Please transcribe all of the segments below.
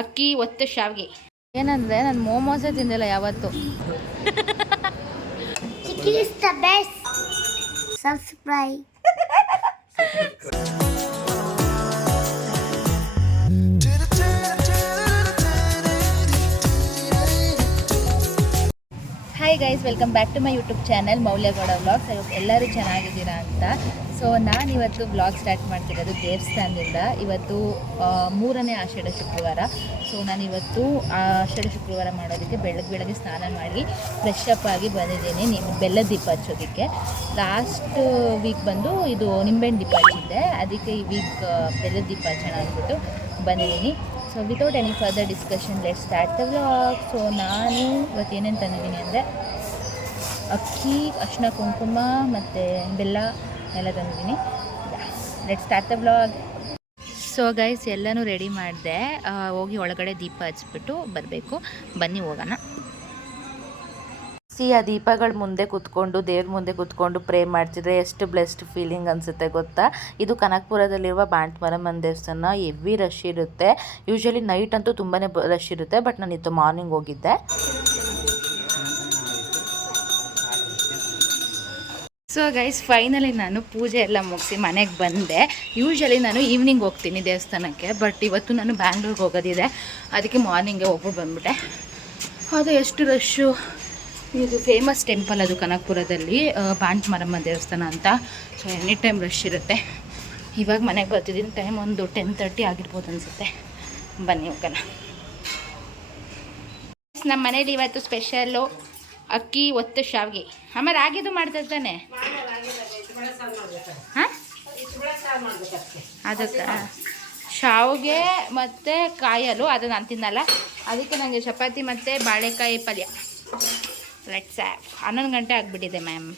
ಅಕ್ಕಿ ಒತ್ತೆ ಶಾವಿಗೆ. ಏನಂದರೆ ನಾನು ಮೋಮೋಸೇ ತಿಂದಿಲ್ಲ ಯಾವತ್ತು. Chicken is the best. Subscribe. Hi guys, welcome back to my YouTube channel Moulya Gowda vlogs. ಎಲ್ಲರೂ ಚೆನ್ನಾಗಿದ್ದೀರಾ ಅಂತ. ಸೊ ನಾನಿವತ್ತು ವ್ಲಾಗ್ ಸ್ಟಾರ್ಟ್ ಮಾಡ್ತಿರೋದು ದೇವಸ್ಥಾನದಿಂದ. ಇವತ್ತು 3ನೇ ಆಷಾಢ ಶುಕ್ರವಾರ. ಸೊ ನಾನಿವತ್ತು ಆಷಾಢ ಶುಕ್ರವಾರ ಮಾಡೋದಕ್ಕೆ ಬೆಳಗ್ಗೆ ಸ್ನಾನ ಮಾಡಿ ಫ್ರೆಶ್ ಅಪ್ ಆಗಿ ಬಂದಿದ್ದೀನಿ ಬೆಲ್ಲದ ದೀಪ ಹಚ್ಚೋದಕ್ಕೆ. ಲಾಸ್ಟ್ ವೀಕ್ ಬಂದು ಇದು ನಿಂಬೆಹಣ್ಣು ದೀಪ ಹಚ್ಚಿದ್ದೆ, ಅದಕ್ಕೆ ಈ ವೀಕ್ ಬೆಲ್ಲದ ದೀಪ ಹಚ್ಚೋಣ ಅಂದ್ಬಿಟ್ಟು ಬಂದಿದ್ದೀನಿ. So without any further discussion let start the vlog. So ನಾನು ಇವತ್ತು ಏನೇನು ತಂದಿದ್ದೀನಿ ಅಂದರೆ ಅಕ್ಕಿ, ಅರಿಶಿನ, ಕುಂಕುಮ ಮತ್ತು ಬೆಲ್ಲ ಎಲ್ಲ ತಂದಿದ್ದೀನಿ. Let start the vlog. So guys ಎಲ್ಲನೂ ರೆಡಿ ಮಾಡಿದೆ, ಹೋಗಿ ಒಳಗಡೆ ದೀಪ ಹಚ್ಬಿಟ್ಟು ಬರಬೇಕು. ಬನ್ನಿ ಹೋಗೋಣ. ಆ ದೀಪಗಳ ಮುಂದೆ ಕೂತ್ಕೊಂಡು ದೇವ್ರ ಮುಂದೆ ಕೂತ್ಕೊಂಡು ಪ್ರೇ ಮಾಡ್ತಿದ್ರೆ ಎಷ್ಟು ಬ್ಲೆಸ್ಡ್ ಫೀಲಿಂಗ್ ಅನಿಸುತ್ತೆ ಗೊತ್ತಾ. ಇದು ಕನಕಪುರದಲ್ಲಿರುವ ಬಾಂಟ್ಮರಮ್ಮನ ದೇವಸ್ಥಾನ. ಹೆವಿ ರಶ್ ಇರುತ್ತೆ. ಯೂಶ್ವಲಿ ನೈಟ್ ಅಂತೂ ತುಂಬಾ ರಶ್ ಇರುತ್ತೆ, ಬಟ್ ನಾನು ಇವತ್ತು ಮಾರ್ನಿಂಗ್ ಹೋಗಿದ್ದೆ. ಸೊ ಗೈಸ್ ಫೈನಲಿ ನಾನು ಪೂಜೆ ಎಲ್ಲ ಮುಗಿಸಿ ಮನೆಗೆ ಬಂದೆ. ಯೂಶ್ವಲಿ ನಾನು ಈವ್ನಿಂಗ್ ಹೋಗ್ತೀನಿ ದೇವಸ್ಥಾನಕ್ಕೆ, ಬಟ್ ಇವತ್ತು ನಾನು ಬ್ಯಾಂಗ್ಳೂರ್ಗೆ ಹೋಗೋದಿದೆ, ಅದಕ್ಕೆ ಮಾರ್ನಿಂಗೇ ಹೋಗ್ಬಿಟ್ಟು ಬಂದ್ಬಿಟ್ಟೆ. ಅದು ಎಷ್ಟು ರಶ್ಶು. ಇದು ಫೇಮಸ್ ಟೆಂಪಲ್, ಅದು ಕನಕಪುರದಲ್ಲಿ ಬಾಂಟ್ಮರಮ್ಮ ದೇವಸ್ಥಾನ ಅಂತ. ಸೊ ಎನಿ ಟೈಮ್ ರಶ್ ಇರುತ್ತೆ. ಇವಾಗ ಮನೆಗೆ ಬರ್ತಿದ್ದೀನಿ, ಟೈಮ್ ಒಂದು 10:30 ಆಗಿರ್ಬೋದು ಅನಿಸುತ್ತೆ. ಬನ್ನಿ ಹೋಗೋಣ. ನಮ್ಮ ಮನೇಲಿ ಇವತ್ತು ಸ್ಪೆಷಲ್ಲು ಅಕ್ಕಿ ಒತ್ತು ಶಾವಿಗೆ. ಆಮೇಲೆ ರಾಗಿದು ಮಾಡ್ತಾರೆ ತಾನೆ? ಹಾಂ, ಅದಕ್ಕೆ ಶಾವಿಗೆ ಮತ್ತು ಕಾಯಲು ಅದು ನಾನು ತಿನ್ನಲ್ಲ, ಅದಕ್ಕೆ ನನಗೆ ಚಪಾತಿ ಮತ್ತು ಬಾಳೆಕಾಯಿ ಪಲ್ಯ. ಲೆಟ್ಸ್ 11 ಗಂಟೆ ಆಗಿಬಿಟ್ಟಿದೆ ಮ್ಯಾಮ್.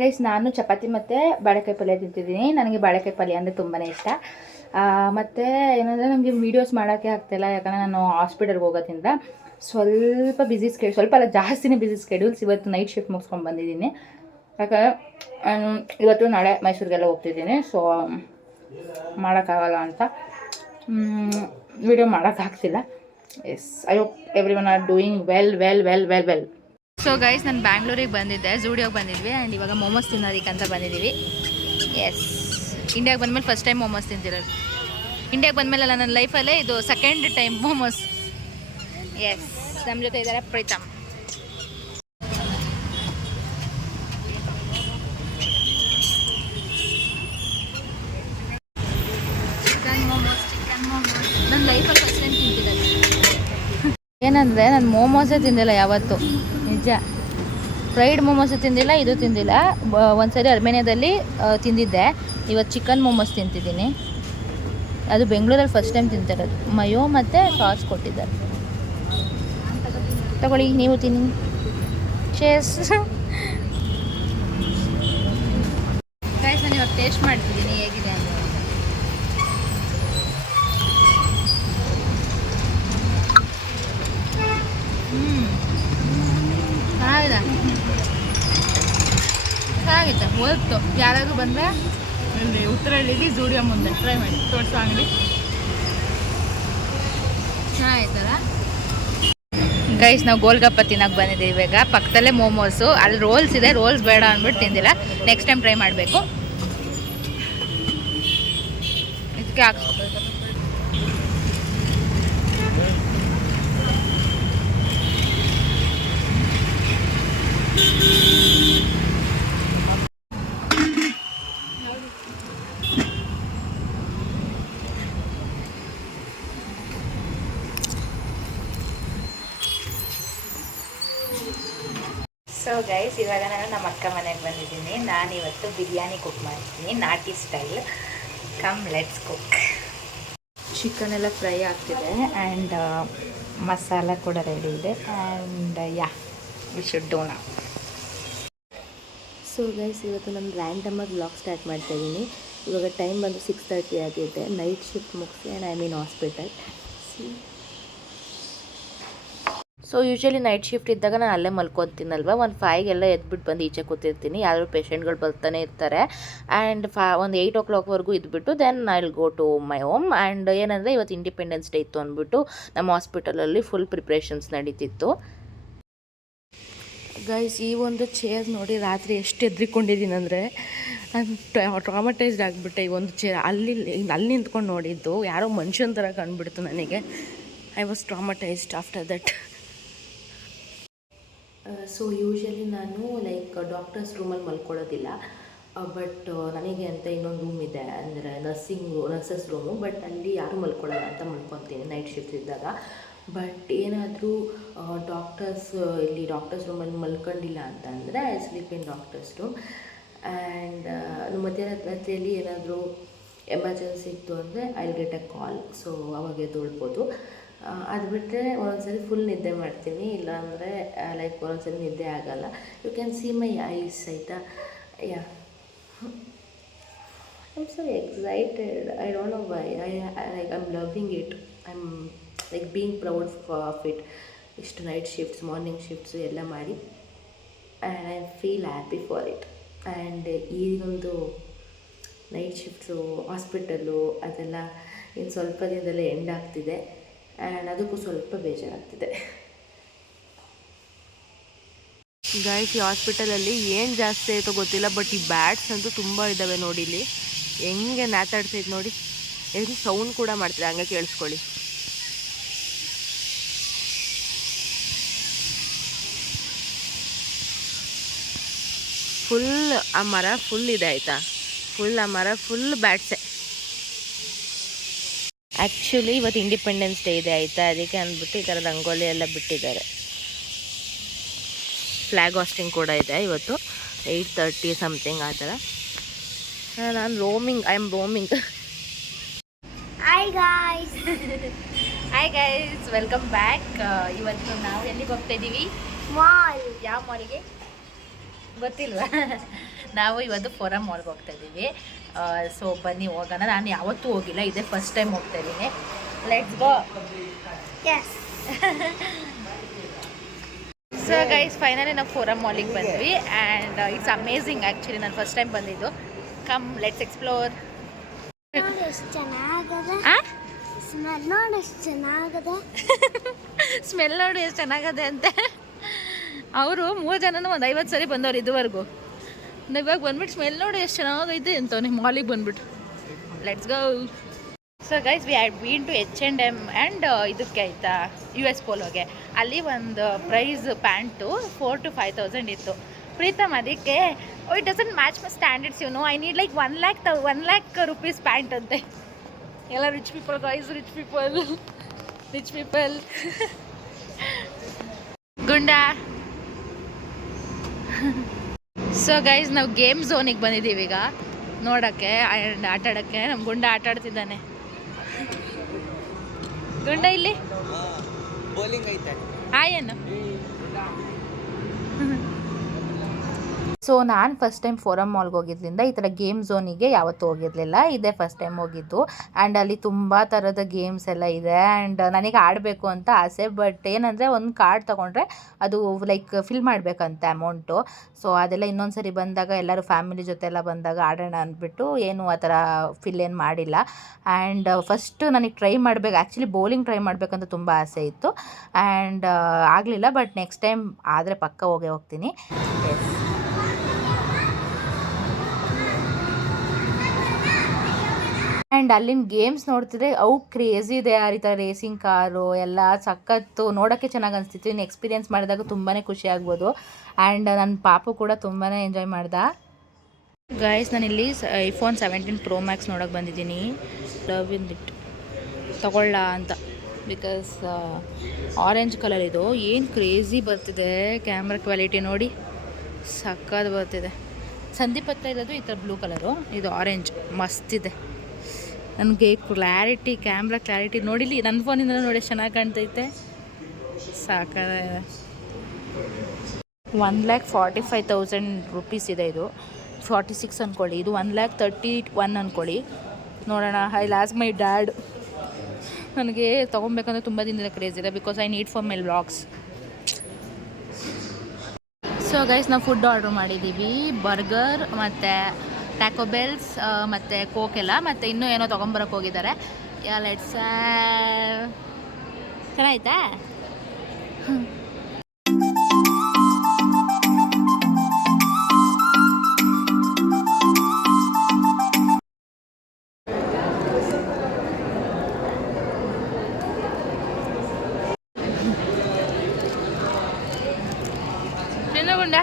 ಗೈಸ್ ನಾನು ಚಪಾತಿ ಮತ್ತು ಬಾಳೆಕಾಯಿ ಪಲ್ಯ ತಿಂತಿದ್ದೀನಿ. ನನಗೆ ಬಾಳೆಕಾಯಿ ಪಲ್ಯ ಅಂದರೆ ತುಂಬಾ ಇಷ್ಟ. ಮತ್ತು ಏನಂದರೆ ನನಗೆ ವೀಡಿಯೋಸ್ ಮಾಡೋಕ್ಕೆ ಆಗ್ತಾಯಿಲ್ಲ, ಯಾಕಂದರೆ ನಾನು ಹಾಸ್ಪಿಟಲ್ಗೆ ಹೋಗೋದ್ರಿಂದ ಸ್ವಲ್ಪ ಬ್ಯುಸಿ ಸ್ವಲ್ಪ ಅಲ್ಲ ಜಾಸ್ತಿನೇ ಬ್ಯುಸಿ ಸ್ಕೆಡ್ಯೂಲ್ಸ್. ಇವತ್ತು ನೈಟ್ ಶಿಫ್ಟ್ ಮುಗಿಸ್ಕೊಂಡು ಬಂದಿದ್ದೀನಿ, ಯಾಕಂದರೆ ಇವತ್ತು ನಾಳೆ ಮೈಸೂರಿಗೆಲ್ಲ ಹೋಗ್ತಿದ್ದೀನಿ. ಸೊ ಮಾಡೋಕ್ಕಾಗಲ್ಲ ಅಂತ ವೀಡಿಯೋ ಮಾಡೋಕ್ಕಾಗ್ತಿಲ್ಲ. Yes, I hope everyone are doing well. So guys ನಾನು ಬ್ಯಾಂಗ್ಳೂರಿಗೆ ಬಂದಿದ್ದೆ, ಝೂಡಿಯೋಗೆ ಬಂದಿದ್ವಿ. ಆ್ಯಂಡ್ ಇವಾಗ ಮೋಮೋಸ್ ತಿನ್ನೋದಕ್ಕೆ ಅಂತ ಬಂದಿದ್ದೀವಿ. ಎಸ್, ಇಂಡಿಯಾಗೆ ಬಂದಮೇಲೆ ಫಸ್ಟ್ ಟೈಮ್ ಮೋಮೋಸ್ ತಿಂತಿರೋದು. ಇಂಡಿಯಾಗೆ ಬಂದಮೇಲೆ ನನ್ನ ಲೈಫಲ್ಲೇ ಇದು ಸೆಕೆಂಡ್ ಟೈಮ್ ಮೋಮೋಸ್. ಎಸ್, ನಮ್ಮ ಜೊತೆ ಇದ್ದಾರೆ ಪ್ರೀತಮ್. ಚಿಕನ್ ಮೋಮೋಸ್ ನನ್ನ ಲೈಫಲ್ಲಿ ಫಸ್ಟ್ ಟೈಮ್ ತಿಂತಿರೋದು. ಏನಂದರೆ ನಾನು ಮೋಮೋಸೇ ತಿಂದಿಲ್ಲ ಯಾವತ್ತು, ನಿಜ. ಫ್ರೈಡ್ ಮೋಮೋಸು ತಿಂದಿಲ್ಲ, ಇದು ತಿಂದಿಲ್ಲ. ಒಂದ್ಸರಿ ಅರ್ಮೇನಿಯಾದಲ್ಲಿ ತಿಂದಿದ್ದೆ. ಇವತ್ತು ಚಿಕನ್ ಮೋಮೋಸ್ ತಿಂತಿದ್ದೀನಿ. ಅದು ಬೆಂಗಳೂರಲ್ಲಿ ಫಸ್ಟ್ ಟೈಮ್ ತಿಂತಿರೋದು. ಮಯೋ ಮತ್ತು ಸಾಸ್ ಕೊಟ್ಟಿದ್ದಾರೆ. ತಗೊಳ್ಳಿ, ನೀವು ತಿನ್ನಿ. ಚೇಸ್. ಗೈಸ್ ನಾನು ಇವಾಗ ಟೇಸ್ಟ್ ಮಾಡ್ತಿದ್ದೀನಿ ಹೇಗಿದೆ ಅಂತ. ಚೆನ್ನಾಗಿತ್ತು. ಹೋಯ್ತು, ಯಾರಾದರೂ ಬಂದರೆ ಇಲ್ಲಿ ಉತ್ತರಹಳ್ಳಿಲಿ ಝೂಡಿಯೋ ಮುಂದೆ ಟ್ರೈ ಮಾಡಿ, ತೋರಿಸೋ ಅಂಗಡಿ ಚೆನ್ನಾಗಿತ್ತಲ್ಲ. ಗೈಸ್ ನಾವು ಗೋಲ್ಗಪ್ಪ ತಿನ್ನೋಕೆ ಬಂದಿದ್ದೀವಿ. ಇವಾಗ ಪಕ್ಕದಲ್ಲೇ ಮೋಮೋಸು, ಅಲ್ಲಿ ರೋಲ್ಸ್ ಇದೆ. ರೋಲ್ಸ್ ಬೇಡ ಅಂದ್ಬಿಟ್ಟು ತಿಂದಿಲ್ಲ, ನೆಕ್ಸ್ಟ್ ಟೈಮ್ ಟ್ರೈ ಮಾಡಬೇಕು. ಇದಕ್ಕೆ ಹಾಕ್ಸ್ಕೊಬೇಕು. ಸೊ ಗೈಸ್ ಇವಾಗ ನಾನು ನಮ್ಮ ಅಕ್ಕ ಮನೆಗೆ ಬಂದಿದ್ದೀನಿ. ನಾನಿವತ್ತು ಬಿರಿಯಾನಿ ಕುಕ್ ಮಾಡ್ತೀನಿ, ನಾಟಿ style. Come let's cook. Chicken ಎಲ್ಲ ಫ್ರೈ ಆಗ್ತಿದೆ ಆ್ಯಂಡ್ ಮಸಾಲ ಕೂಡ ರೆಡಿ ಇದೆ. And we should do now. So guys ಇವತ್ತು ನಾನು ರ್ಯಾಂಡಮಾಗಿ ವ್ಲಾಗ್ ಸ್ಟಾರ್ಟ್ ಮಾಡ್ತಾಯಿದ್ದೀನಿ. ಇವಾಗ ಟೈಮ್ ಬಂದು 6:30 ಆಗಿದೆ. ನೈಟ್ ಶಿಫ್ಟ್ ಮುಗಿಸಿ and I mean hospital. So usually night shift ಇದ್ದಾಗ ನಾನು ಅಲ್ಲೇ ಮಲ್ಕೊತೀನಲ್ವ, ಒಂದು 5ಗೆಲ್ಲ ಎದ್ಬಿಟ್ಟು ಬಂದು ಈಚೆ ಕೂತಿರ್ತೀನಿ. ಯಾರು ಪೇಷೆಂಟ್ಗಳು ಬರ್ತಾನೆ ಇರ್ತಾರೆ. ಆ್ಯಂಡ್ ಒಂದು 8 o'clockವರೆಗೂ ಇದ್ಬಿಟ್ಟು then I will go to my home. And ಏನಂದರೆ ಇವತ್ತು ಇಂಡಿಪೆಂಡೆನ್ಸ್ ಡೇ ಇತ್ತು ಅಂದ್ಬಿಟ್ಟು ನಮ್ಮ ಹಾಸ್ಪಿಟಲಲ್ಲಿ ಫುಲ್ ಪ್ರಿಪ್ರೇಷನ್ಸ್ ನಡೀತಿತ್ತು. ಗೈಸ್, ಈ ಒಂದು ಚೇರ್ ನೋಡಿ ರಾತ್ರಿ ಎಷ್ಟು ಎದ್ರಿಕೊಂಡಿದ್ದೀನಿ ಅಂದರೆ ಟ್ರಾಮಟೈಸ್ಡ್ ಆಗಿಬಿಟ್ಟೆ. ಈ ಒಂದು ಚೇರ್ ಅಲ್ಲಿ ನಿಂತ್ಕೊಂಡು ನೋಡಿದ್ದು ಯಾರೋ ಮನುಷ್ಯನ ಥರ ಕಂಡುಬಿಡ್ತು ನನಗೆ. I was traumatised after that. So usually ನಾನು ಲೈಕ್ ಡಾಕ್ಟರ್ಸ್ ರೂಮಲ್ಲಿ ಮಲ್ಕೊಳ್ಳೋದಿಲ್ಲ. ಬಟ್ ನನಗೆ ಅಂತ ಇನ್ನೊಂದು ರೂಮ್ ಇದೆ, ಅಂದರೆ ನರ್ಸಸ್ ರೂಮು. ಬಟ್ ಅಲ್ಲಿ ಯಾರೂ ಮಲ್ಕೊಳ್ಳೋಲ್ಲ ಅಂತ ಮಲ್ಕೊತೀನಿ ನೈಟ್ ಶಿಫ್ಟ್ ಇದ್ದಾಗ. ಬಟ್ ಏನಾದರೂ ಡಾಕ್ಟರ್ಸ್ ರೂಮಲ್ಲಿ ಮಲ್ಕೊಂಡಿಲ್ಲ ಅಂತ ಅಂದರೆ I sleep in doctors room. And ಮಧ್ಯರಾತ್ರಿಯಲ್ಲಿ ಏನಾದರೂ ಎಮರ್ಜೆನ್ಸಿ ಇತ್ತು ಅಂದರೆ I will get a call. So ಅವಾಗ ಎದ್ದೇಳ್ಬೋದು. ಅದು ಬಿಟ್ಟರೆ ಒಂದೊಂದ್ಸರಿ ಫುಲ್ ನಿದ್ದೆ ಮಾಡ್ತೀನಿ, ಇಲ್ಲಾಂದರೆ ಲೈಕ್ ಒಂದೊಂದ್ಸರಿ ನಿದ್ದೆ ಆಗೋಲ್ಲ. You can see my eyes, ಆಯಿತಾ? Yeah, I am so excited. I don't know why. I am loving it. I am like being proud of it. ಇಷ್ಟು ನೈಟ್ ಶಿಫ್ಟ್ಸ್, ಮಾರ್ನಿಂಗ್ ಶಿಫ್ಟ್ಸು ಎಲ್ಲ ಮಾಡಿ and I feel happy for it. And ಈ ಒಂದು night ಶಿಫ್ಟ್ಸು, hospital ಅದೆಲ್ಲ ಇನ್ನು ಸ್ವಲ್ಪ ದಿನದಲ್ಲೇ end ಆಗ್ತಿದೆ. ಆ್ಯಂಡ್ ಅದಕ್ಕೂ ಸ್ವಲ್ಪ ಬೇಜಾರಾಗ್ತಿದೆ. ಗೈಸ್, ಈ ಹಾಸ್ಪಿಟಲಲ್ಲಿ ಏನು ಜಾಸ್ತಿ ಆಯಿತೋ ಗೊತ್ತಿಲ್ಲ, ಬಟ್ ಈ ಬ್ಯಾಟ್ಸ್ ಅಂತೂ ತುಂಬ ಇದ್ದಾವೆ ನೋಡಿ. ಇಲ್ಲಿ ಹೆಂಗೆ ನ್ಯಾತಾಡ್ತೈತೆ ನೋಡಿ, ಹೆಂಗೆ ಸೌಂಡ್ ಕೂಡ ಮಾಡ್ತಿದೆ, ಹಂಗೆ ಕೇಳಿಸ್ಕೊಳ್ಳಿ. ಫುಲ್ ಆ ಮರ ಫುಲ್ ಇದೆ ಆಯಿತಾ, ಫುಲ್ ಆ ಮರ ಫುಲ್ ಬ್ಯಾಟ್ಸೆ. ಆ್ಯಕ್ಚುಲಿ ಇವತ್ತು ಇಂಡಿಪೆಂಡೆನ್ಸ್ ಡೇ ಇದೆ ಆಯಿತಾ, ಅದಕ್ಕೆ ಅಂದ್ಬಿಟ್ಟು ಈ ಥರ ರಂಗೋಲಿ ಎಲ್ಲ ಬಿಟ್ಟಿದ್ದಾರೆ. ಫ್ಲ್ಯಾಗ್ ಹಾಸ್ಟಿಂಗ್ ಕೂಡ ಇದೆ ಇವತ್ತು 8:30 ಸಮಥಿಂಗ್ ಆ ಥರ. ನಾನು I am roaming. Hi guys. Hi guys, welcome back. ಇವತ್ತು ನಾವು ಎಲ್ಲಿಗೆ ಹೋಗ್ತಾ ಇದ್ದೀವಿ? ಮಾಲ್. ಯಾವ ಮಾಲ್ಗೆ ಗೊತ್ತಿಲ್ವಾ? ನಾವು ಇವತ್ತು ಫೋರಮ್ ಮಾಲ್ಗೆ ಹೋಗ್ತಾ ಇದ್ದೀವಿ. ಸೊ ಬನ್ನಿ ಹೋಗೋಣ. ನಾನು ಯಾವತ್ತೂ ಹೋಗಿಲ್ಲ, ಇದೇ ಫಸ್ಟ್ ಟೈಮ್ ಹೋಗ್ತಾ ಇದ್ದೀನಿ. Let's go. Yes. So guys, finally ನಾವು ಫೋರಮ್ ಮಾಲಿಗೆ ಬಂದ್ವಿ. And it's amazing. ಆ್ಯಕ್ಚುಲಿ ನಾನು ಫಸ್ಟ್ ಟೈಮ್ ಬಂದಿದ್ದು. Come, let's explore. ನೋಡಿ ಎಷ್ಟು ಚೆನ್ನಾಗದ. ಸ್ಮೆಲ್ ನೋಡಿ ಎಷ್ಟು ಚೆನ್ನಾಗದ. ಸ್ಮೆಲ್ ನೋಡಿ ಎಷ್ಟು ಚೆನ್ನಾಗದೆ ಅಂತೆ. ಅವರು 3 ಜನನೂ ಒಂದು 50 ಸರಿ ಬಂದವ್ರು ಇದುವರೆಗೂ. ಇವಾಗ ಬಂದ್ಬಿಟ್ಟು ಸ್ಮೆಲ್ ನೋಡಿ ಎಷ್ಟು ಚೆನ್ನಾಗೈತೆ ಅಂತವ್ನೆ ಮಾಲಿಗೆ ಬಂದ್ಬಿಟ್ಟು. Let's go. So guys, we had been to H&M and ಇದಕ್ಕೆ ಆಯಿತಾ US ಪೋಲೋಗೆ. ಅಲ್ಲಿ ಒಂದು ಪ್ರೈಸ್ ಪ್ಯಾಂಟು 4,000 to 5,000 ಇತ್ತು. ಪ್ರೀತಮ್ ಅದಕ್ಕೆ it doesn't match my standards, you know, I need like 1 lakh rupees pant ಅಂತೆ. ಎಲ್ಲ rich people guys, rich people. ಗುಂಡಾ. So guys, ನಾವು ಗೇಮ್ ಝೋನಿಗೆ ಬಂದಿದ್ದೀವಿ ಈಗ ನೋಡೋಕ್ಕೆ ಆ್ಯಂಡ್ ಆಟ ಆಡೋಕ್ಕೆ. ನಮ್ಮ ಗುಂಡ ಆಟ ಆಡ್ತಿದ್ದಾನೆ. ಗುಂಡ ಇಲ್ಲಿ ಏನು? ಸೊ ನಾನು ಫಸ್ಟ್ ಟೈಮ್ ಫೋರಮ್ ಮಾಲ್ಗೆ ಹೋಗಿದ್ದರಿಂದ ಈ ಥರ ಗೇಮ್ ಝೋನಿಗೆ ಯಾವತ್ತೂ ಹೋಗಿರಲಿಲ್ಲ. ಇದೇ ಫಸ್ಟ್ ಟೈಮ್ ಹೋಗಿದ್ದು. ಆ್ಯಂಡ್ ಅಲ್ಲಿ ತುಂಬ ಥರದ ಗೇಮ್ಸ್ ಎಲ್ಲ ಇದೆ. ಆ್ಯಂಡ್ ನನಗೆ ಆಡಬೇಕು ಅಂತ ಆಸೆ. ಬಟ್ ಏನಂದರೆ ಒಂದು ಕಾರ್ಡ್ ತೊಗೊಂಡ್ರೆ ಅದು ಲೈಕ್ ಫಿಲ್ ಮಾಡಬೇಕಂತೆ ಅಮೌಂಟು. ಸೊ ಅದೆಲ್ಲ ಇನ್ನೊಂದು ಸರಿ ಬಂದಾಗ, ಎಲ್ಲರೂ ಫ್ಯಾಮಿಲಿ ಜೊತೆ ಎಲ್ಲ ಬಂದಾಗ ಆಡೋಣ ಅಂದ್ಬಿಟ್ಟು ಏನು ಆ ಥರ ಫಿಲ್ ಏನು ಮಾಡಿಲ್ಲ. ಆ್ಯಂಡ್ ಫಸ್ಟು ನನಗೆ ಟ್ರೈ ಮಾಡಬೇಕು, ಆ್ಯಕ್ಚುಲಿ ಬೌಲಿಂಗ್ ಟ್ರೈ ಮಾಡಬೇಕಂತ ತುಂಬ ಆಸೆ ಇತ್ತು. ಆ್ಯಂಡ್ ಆಗಲಿಲ್ಲ. ಬಟ್ ನೆಕ್ಸ್ಟ್ ಟೈಮ್ ಆದರೆ ಪಕ್ಕ ಹೋಗ್ತೀನಿ. ಆ್ಯಂಡ್ ಅಲ್ಲಿನ ಗೇಮ್ಸ್ ನೋಡ್ತಿದ್ರೆ ಅವು ಕ್ರೇಜಿ ಇದೆ. ಆ ರೀತಿ ರೇಸಿಂಗ್ ಕಾರು ಎಲ್ಲ ಸಖತ್ತು, ನೋಡೋಕ್ಕೆ ಚೆನ್ನಾಗಿ ಅನಿಸ್ತಿತ್ತು. ಇನ್ನು ಎಕ್ಸ್ಪೀರಿಯೆನ್ಸ್ ಮಾಡಿದಾಗ ತುಂಬಾ ಖುಷಿ ಆಗ್ಬೋದು. ಆ್ಯಂಡ್ ನನ್ನ ಪಾಪು ಕೂಡ ತುಂಬಾ ಎಂಜಾಯ್ ಮಾಡ್ದ. ಗೈಸ್, ನಾನಿಲ್ಲಿ iPhone 17 Pro Max ನೋಡೋಕೆ ಬಂದಿದ್ದೀನಿ. ಲವ್ ಇನ್ ಇಟ್ ತಗೊಳ್ಳ ಅಂತ. ಬಿಕಾಸ್ ಆರೆಂಜ್ ಕಲರ್ ಇದು. ಏನು ಕ್ರೇಜಿ ಬರ್ತಿದೆ ಕ್ಯಾಮ್ರಾ ಕ್ವಾಲಿಟಿ ನೋಡಿ, ಸಕ್ಕತ್ತು ಬರ್ತಿದೆ. ಸಂದೀಪ್ ಹತ್ರ ಇರೋದು ಈ ಥರ ಬ್ಲೂ ಕಲರು, ಇದು ಆರೆಂಜ್ ಮಸ್ತಿದೆ. ನನಗೆ ಕ್ಯಾಮ್ರಾ ಕ್ಲಾರಿಟಿ ನೋಡಿಲಿ, ನನ್ನ ಫೋನಿಂದ ನೋಡಿ ಎಷ್ಟು ಚೆನ್ನಾಗಿ ಕಾಣ್ತೈತೆ. ಸಾಕಾಗಿದೆ. 1,45,000 rupees ಇದೆ. ಇದು 46 ಅಂದ್ಕೊಳ್ಳಿ, ಇದು 1,31,000 ಅಂದ್ಕೊಳ್ಳಿ. ನೋಡೋಣ. I lost my dad. ನನಗೆ ತೊಗೊಬೇಕಂದ್ರೆ ತುಂಬ ದಿನದ ಕ್ರೇಜ್ ಇದೆ. Because I need for my vlogs. So guys ನಾವು ಫುಡ್ ಆರ್ಡ್ರ್ ಮಾಡಿದ್ದೀವಿ, ಬರ್ಗರ್ ಮತ್ತು ಟ್ಯಾಕೋ ಬೆಲ್ಸ್ ಮತ್ತು ಕೋಕ್ ಎಲ್ಲ, ಮತ್ತು ಇನ್ನೂ ಏನೋ ತೊಗೊಂಬರಕ್ಕೆ ಹೋಗಿದ್ದಾರೆ. ಲೆಟ್ಸ್ ಚೆನ್ನಾಯ್ತಾ? ತಿನ್ನಗುಂಡ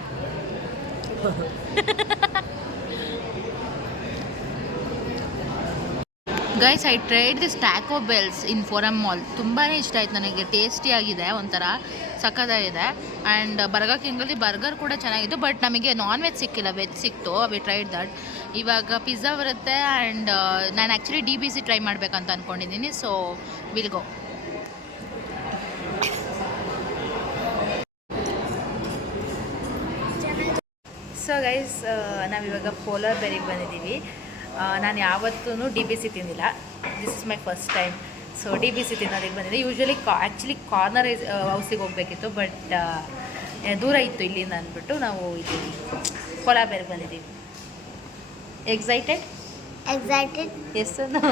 guys, I tried this Taco Bells in Forum Mall. ತುಂಬಾ ಇಷ್ಟ ಆಯ್ತು ನನಗೆ, ಟೇಸ್ಟಿಯಾಗಿದೆ, ಒಂಥರ ಸಖತ್ತಾಗಿದೆ. ಆ್ಯಂಡ್ ಬರ್ಗರ್ ಕಿಂಗಲ್ಲಿ ಬರ್ಗರ್ ಕೂಡ ಚೆನ್ನಾಗಿತ್ತು, ಬಟ್ ನಮಗೆ ನಾನ್ ವೆಜ್ ಸಿಕ್ಕಿಲ್ಲ, ವೆಜ್ ಸಿಕ್ತು. We tried that. ಇವಾಗ ಪಿಜ್ಜಾ ಬರುತ್ತೆ. ಆ್ಯಂಡ್ ನಾನು ಆ್ಯಕ್ಚುಲಿ DBC ಟ್ರೈ ಮಾಡಬೇಕಂತ ಅಂದ್ಕೊಂಡಿದ್ದೀನಿ. So will go. So guys, ನಾವಿವಾಗ ಪೋಲಾರ್ ಬೇರಿಗೆ ಬಂದಿದ್ದೀವಿ. ನಾನು ಯಾವತ್ತೂ DBC ತಿಂದಿಲ್ಲ. This is my first time. So DBC ತಿನ್ನೋದಕ್ಕೆ ಬಂದಿದ್ದೆ. ಯೂಶ್ವಲಿ ಆ್ಯಕ್ಚುಲಿ ಕಾರ್ನರ್ ಹೌಸಿಗೆ ಹೋಗಬೇಕಿತ್ತು, ಬಟ್ ದೂರ ಇತ್ತು ಇಲ್ಲಿಂದ ಅಂದ್ಬಿಟ್ಟು ನಾವು ಇದ್ದೀವಿ, ಪೋಲಾರ್ ಬೇರಿಗೆ ಬಂದಿದ್ದೀವಿ. Excited? Yes no?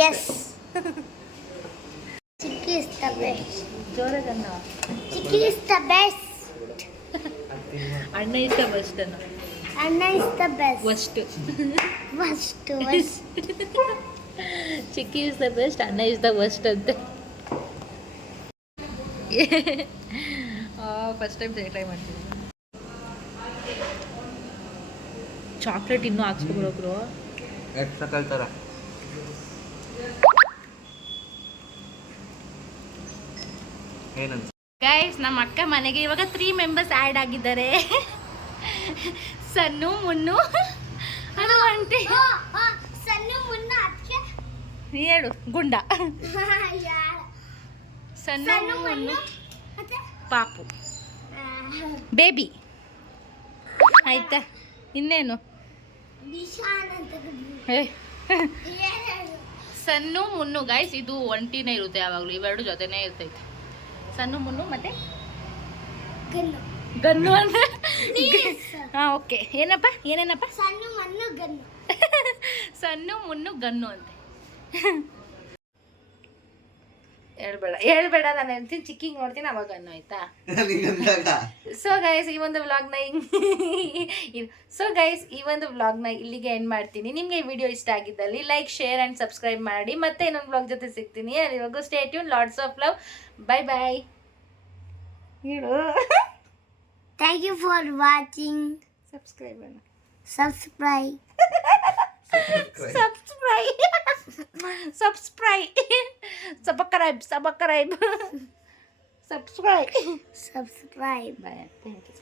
Yes. Chicky is the best. ಜೋರಾಗನ್ನ. Chicky is the best. ಅಣ್ಣ ಇಷ್ಟ ಫಸ್ಟ್ ಅನ್ನ. Anna is the best. First chikki is the best, ಅಣ್ಣ ಇಸ್ ದ ವರ್ಸ್ಟ್ ಅಂತೆ. ಫಸ್ಟ್ ಟೈಮ್ ಟ್ರೈ ಮಾಡ್ತೀನಿ. ಚಾಕ್ಲೇಟ್ ಇನ್ನೂ ಹಾಕ್ಸ್ಕೊಬರೋಕ್ರು. ಕಲ್ತಾರ ಏನಂತ ಗೈಸ್, ನಮ್ಮ ಅಕ್ಕ ಮನೆಗೆ ಇವಾಗ 3 ಮೆಂಬರ್ಸ್ ಆ್ಯಡ್ ಆಗಿದ್ದಾರೆ. ಸನ್ನು, ಮುನ್ನು, ಅದು ಆಂಟಿ. ಸಣ್ಣ ಮುನ್ನ ಅದಕ್ಕೆ ಹೇಳು ಗುಂಡ. ಯಾರು ಸನ್ನು, ಮುನ್ನು, ಮತ್ತೆ ಪಾಪು, ಬೇಬಿ. ಆಯ್ತಾ? ಇನ್ನೇನು? ನಿಶಾನ್ ಅಂತ ಏ, ಸನ್ನು, ಮುನ್ನು ಗೈಸ್, ಇದು ಒಂಟಿನೇ ಇರುತ್ತೆ ಯಾವಾಗಲೂ, ಇವೆರಡು ಜೊತೆನೇ ಇರ್ತೈತೆ. ಸನ್ನು, ಮುನ್ನು ಮತ್ತೆ ಗನ್ನು ಗನ್ನು ಅಂದ್ರೆ ಹಾಂ, ಓಕೆ. ಏನೇನಪ್ಪ? ಸಣ್ಣ ಮಣ್ಣು ಗನ್ನು. ಸನ್ನು, ಮುನ್ನು, ಗನ್ನು ಅಂತೆ. ಹೇಳ್ಬೇಡ, ನಾನು ಹೇಳ್ತೀನಿ, ಚಿಕ್ಕಿಂಗ್ ನೋಡ್ತೀನಿ, ಅವಾಗ ಗನ್ನು, ಆಯ್ತಾ? ಸೊ ಗೈಸ್, ಈ ಒಂದು ವ್ಲಾಗ್ನ ಇಲ್ಲಿಗೆ ಎಂಡ್ ಮಾಡ್ತೀನಿ. ನಿಮಗೆ ಈ ವಿಡಿಯೋ ಇಷ್ಟ ಆಗಿದ್ದಲ್ಲಿ ಲೈಕ್, ಶೇರ್ ಆ್ಯಂಡ್ ಸಬ್ಸ್ಕ್ರೈಬ್ ಮಾಡಿ. ಮತ್ತೆ ಇನ್ನೊಂದು ವ್ಲಾಗ್ ಜೊತೆ ಸಿಗ್ತೀನಿ. ಅಲ್ಲಿವರೆಗೂ stay tune. Lots of love. Bye bye. ಹೇಳು. Thank you for watching. Subscribe Subscribe. Subscribe. Bye. Thank you.